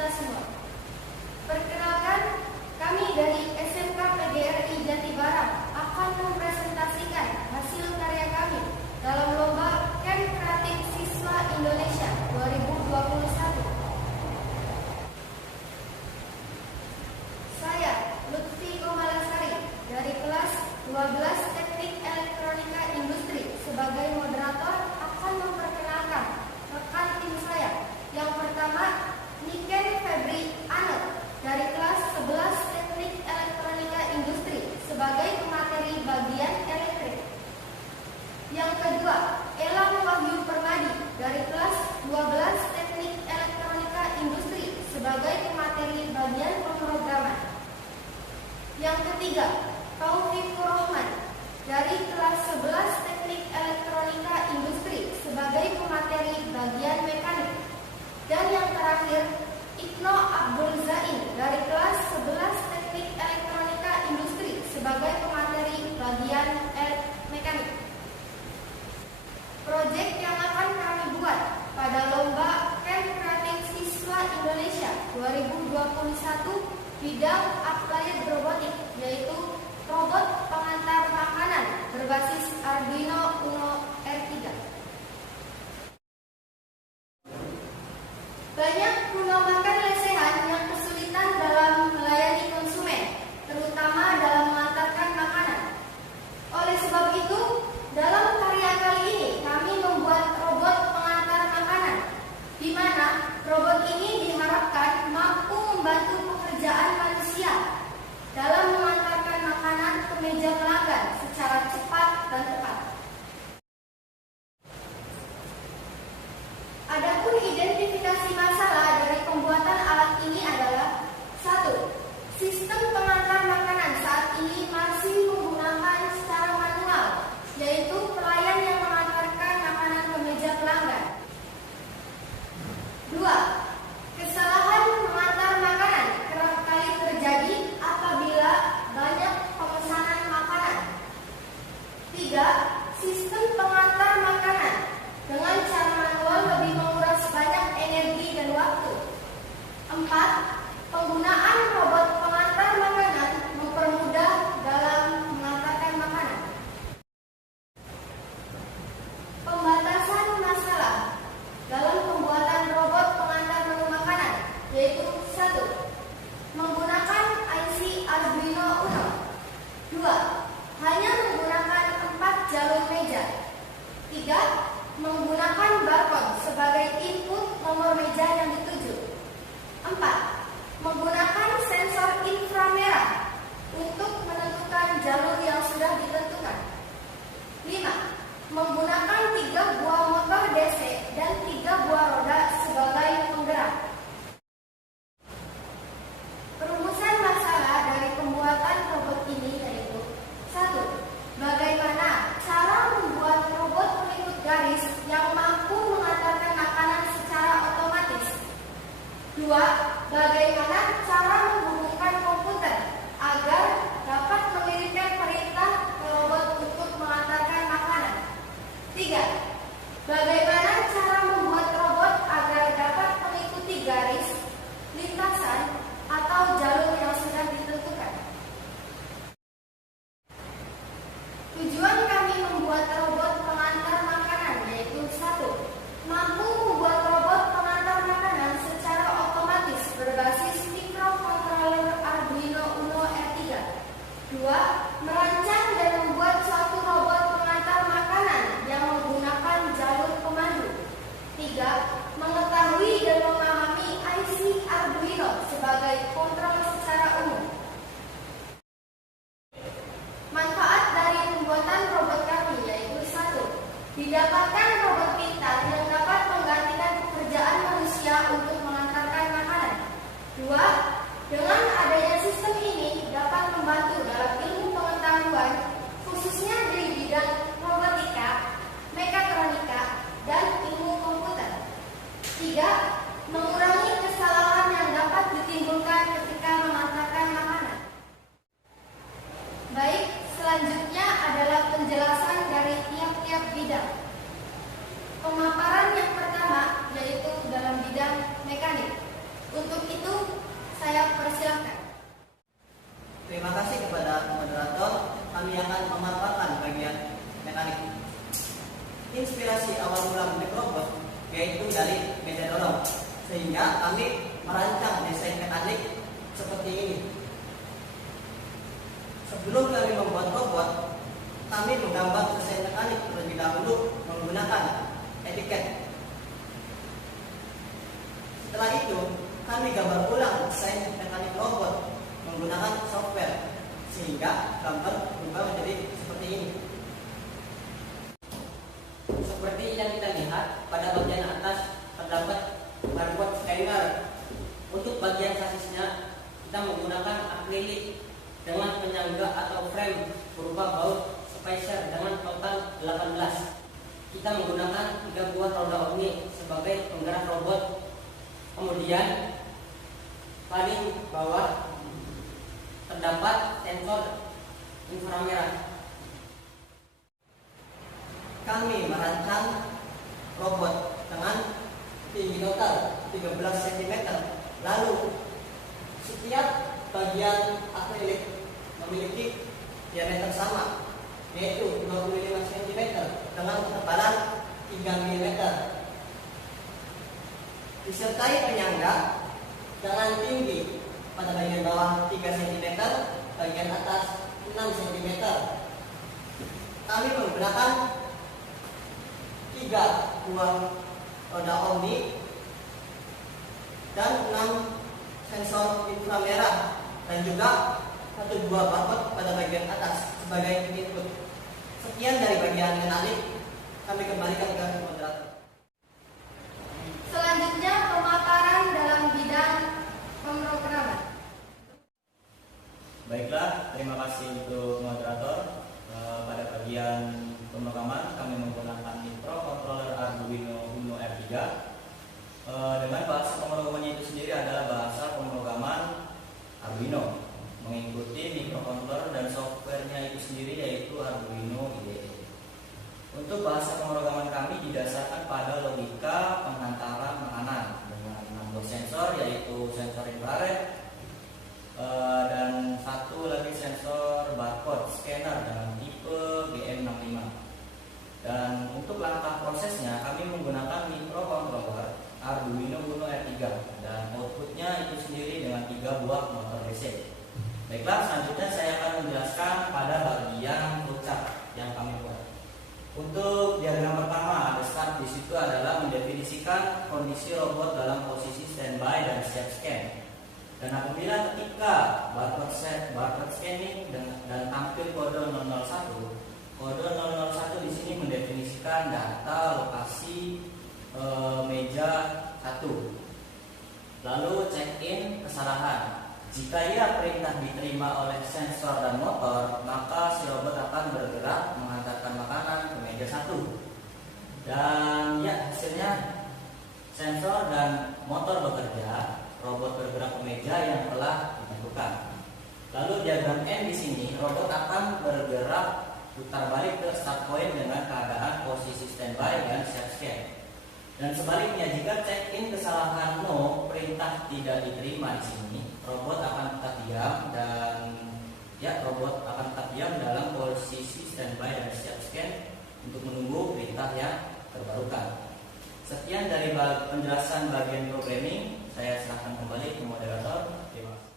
kita semua. Perkenalkan, kami dari SMK PGRI Jati Barang akan mempresentasikan hasil karya kami dalam lomba Camp Kreatif Siswa Indonesia 2021. Saya, Lutfi Komalasari, dari kelas 12 Teknik Elektronika Industri sebagai moderator akan memperkenalkan rekan tim saya. Yang pertama, Niken Febri Anel dari kelas 11 Teknik Elektronika Industri sebagai pemateri bagian elektrik. Yang kedua, Elang Wahyu Permadi dari kelas 12 Teknik Elektronika Industri sebagai pemateri bagian pemrograman. Yang ketiga, Taufik Rohman dari kelas 11 Teknik Elektronika Industri sebagai pemateri bagian mekanik. Dan yang terakhir, Ikno Abdul Zain dari kelas 11 Teknik Elektronika Industri sebagai pemateri bagian mekanik. Proyek yang akan kami buat pada lomba Camp Kreatif Siswa Indonesia 2021 bidang Applied Robotik, yaitu robot pengantar makanan berbasis Arduino Uno R3. Banyak rumah makan lesehan yang kesulitan dalam melayani konsumen, terutama dalam mengantarkan makanan. Oleh sebab itu, dalam karya kali ini kami membuat robot pengantar makanan, di mana robot ini diharapkan mampu membantu pekerjaan manusia dalam mengantarkan makanan ke meja pelanggan secara cepat dan tepat. Adapun identifikasi masalah dari pembuatan alat ini adalah: 1. Sistem pengantar makanan saat ini masih menggunakan secara manual, yaitu pelayan yang mengantarkan makanan ke meja pelanggan. 2. Kesalahan mengantar makanan kerap kali terjadi apabila banyak pemesanan makanan. 3. Sistem pengantar makanan dengan cara manual lebih menguras banyak energi dan waktu. 4. Penggunaan robot pengantar makanan mempermudah dalam mengantarkan makanan. Pembatasan masalah dalam pembuatan robot pengantar menu makanan, yaitu: 1. Menggunakan IC Arduino Uno. 2. Hanya menggunakan 4 jalur meja. 3. Menggunakan barcode sebagai input nomor meja yang dituju. 4. Menggunakan sensor inframerah untuk menentukan jalur yang sudah ditentukan. 5. Menggunakan 3 buah motor DC dan 3 buah roda sebagai penggerak. Perumusan masalah dari pembuatan robot ini yaitu: 1. Bagaimana cara membuat robot pengikut garis yang mampu mengantarkan makanan secara otomatis. 2. Bagaimana cara menghubungkan komputer agar dapat mengirimkan perintah ke robot untuk mengantarkan makanan. 3. Bagaimana cara membuat robot agar dapat mengikuti garis, lintasan, atau jalur yang sudah ditentukan. Tujuan kami membuat robot pengantar makanan yaitu: 1. Mampu membuat robot pengantar makanan secara otomatis berbasis microcontroller Arduino Uno R3. 2. Merancang dan membuat suatu robot pengantar makanan yang menggunakan jalur pemandu. 3. Mengetahui dan memahami IC Arduino sebagai kontrol secara umum. Manfaat dari pembuatan robot kami yaitu: 1. Didapatkan robot pintar yang dapat menggantikan pekerjaan manusia untuk mengantarkan makanan. 2. Dengan adanya sistem ini dapat membantu dalam ilmu pengetahuan, khususnya di bidang robotika, mekatronika, dan ilmu komputer. 3. Mengurangi kesalahan yang dapat ditimbulkan ketika mengantarkan makanan. Baik, selanjutnya adalah penjelasan dari tiap-tiap bidang. Pemaparan yang pertama yaitu dalam bidang mekanik. Untuk itu, saya persilahkan. Terima kasih kepada moderator. Kami akan memaparkan bagian mekanik. Inspirasi awal mula membuat robot yaitu dari meja dorong, sehingga kami merancang desain mekanik seperti ini. Sebelum kami membuat robot, kami menggambar desain mekanik terlebih dahulu menggunakan etiket. Setelah itu, kami gambar ulang desain mekanik robot menggunakan software, sehingga gambar berubah menjadi seperti ini. Seperti yang kita lihat pada bagian atas terdapat barcode scanner. Untuk bagian sasisnya kita menggunakan akrilik dengan penyangga atau frame berupa baut spacer dengan total 18. Kita menggunakan 3 buah roda omni sebagai penggerak robot. Kemudian paling bawah terdapat sensor inframerah. Kami merancang robot dengan tinggi total 13 cm. Lalu, setiap bagian akrilik memiliki diameter sama, yaitu 25 cm dengan ketebalan 3 mm. Disertai penyangga dengan tinggi pada bagian bawah 3 cm, bagian atas 6 cm. Kami menggunakan 3 buah roda omni dan 6 sensor inframerah dan juga 1 buah barcode pada bagian atas sebagai input. Sekian dari bagian mekanik. Kami kembalikan ke moderator. Selanjutnya, pemaparan dalam bidang pemrograman. Baiklah, terima kasih untuk moderator. Pada bagian pemrograman kami menggunakan microcontroller Arduino Uno R3. Dengan bahasa pemrogramannya itu sendiri adalah bahasa pemrograman Arduino, mengikuti microcontroller dan softwarenya itu sendiri yaitu Arduino IDE. Untuk bahasa pemrograman kami didasarkan pada logika penghantaran makanan dengan 6 buah sensor, yaitu sensor infrared dan 1 lagi sensor barcode scanner dengan tipe GM65. Dan untuk langkah prosesnya kami menggunakan microcontroller Arduino Uno R3 dan outputnya itu sendiri dengan 3 buah motor DC. Baiklah, selanjutnya saya akan menjelaskan pada bagian flowchart yang kami buat. Untuk diagram pertama, ada start. Di situ adalah mendefinisikan kondisi robot dalam posisi standby dan siap scan. Dan apabila ketika barcode scanning dan tampil kode 001, kode 001 di sini mendefinisikan data lokasi meja 1. Lalu check in kesalahan. Jika ia perintah diterima oleh sensor dan motor, maka si robot akan bergerak mengantarkan makanan ke meja 1. Dan ya, hasilnya sensor dan motor bekerja, robot bergerak ke meja yang telah ditentukan. Lalu diagram N di sini, robot akan bergerak putar balik ke start point dengan keadaan posisi standby dan siap scan. Dan sebaliknya, jika check-in kesalahan no, perintah tidak diterima di sini, robot akan tetap diam dalam posisi standby dan siap scan untuk menunggu perintah yang terbarukan. Sekian dari penjelasan bagian programming. Saya serahkan kembali ke moderator. Terima kasih.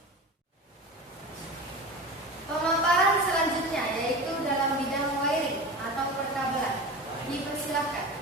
Pemaparan selanjutnya yaitu dalam bidang wiring atau perkabelan. Dipersilakan.